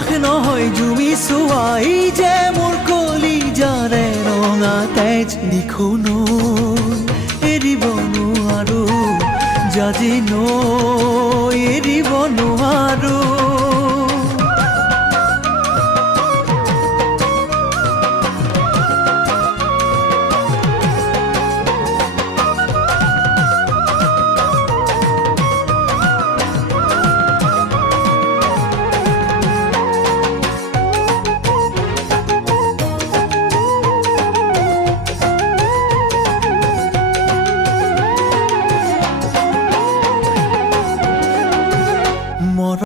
বিশ্বাস নহয় জুমি চোৱাই যে মোৰ কলিজাৰে ৰঙা তেজ নিখুনৈ এৰিব নোৱাৰো জাজি নৈ এৰিব